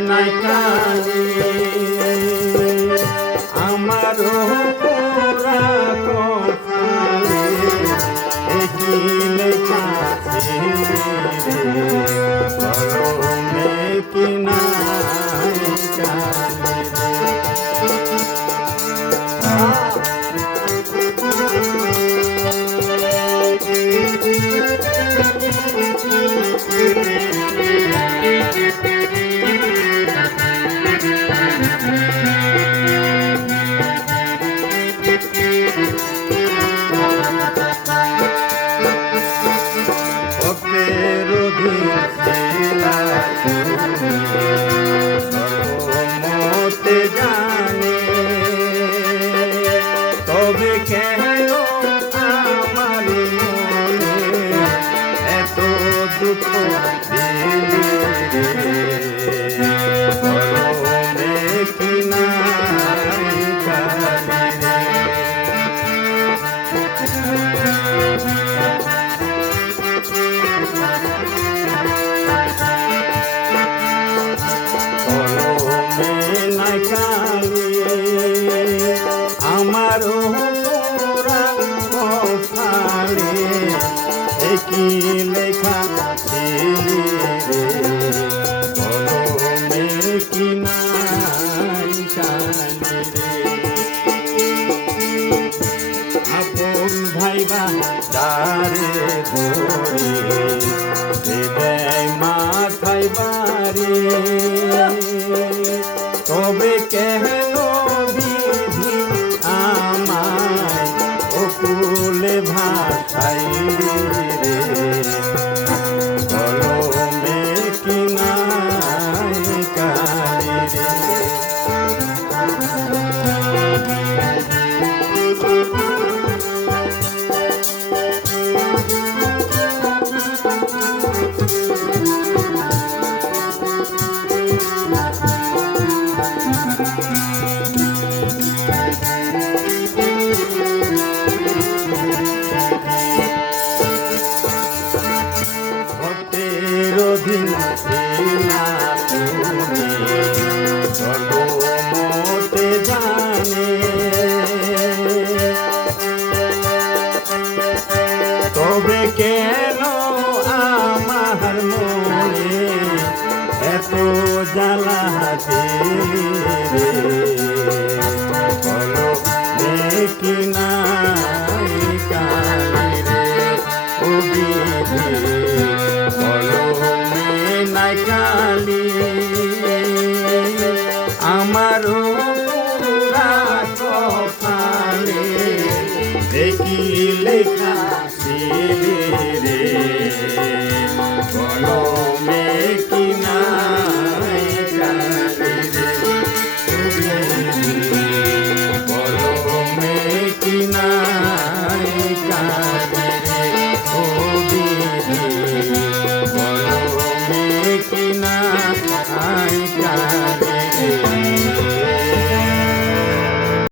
নাই কানে। আমার সর্বমতে জানে তবে কেন আমার এত দুঃখ দিলি। আমার পুরা কপালে একই লেখা ছিলি রে কলমে কি নাই কালি রে। আপন ভাইবা দারে ধরে হৃদয় মাথায় বাড়ি। তবে কেন ভাষাই ভক্তের অধীন আমারও পুরা কপালে। দেখি লেখা রে কলমে কি নাই কলমে কি নাই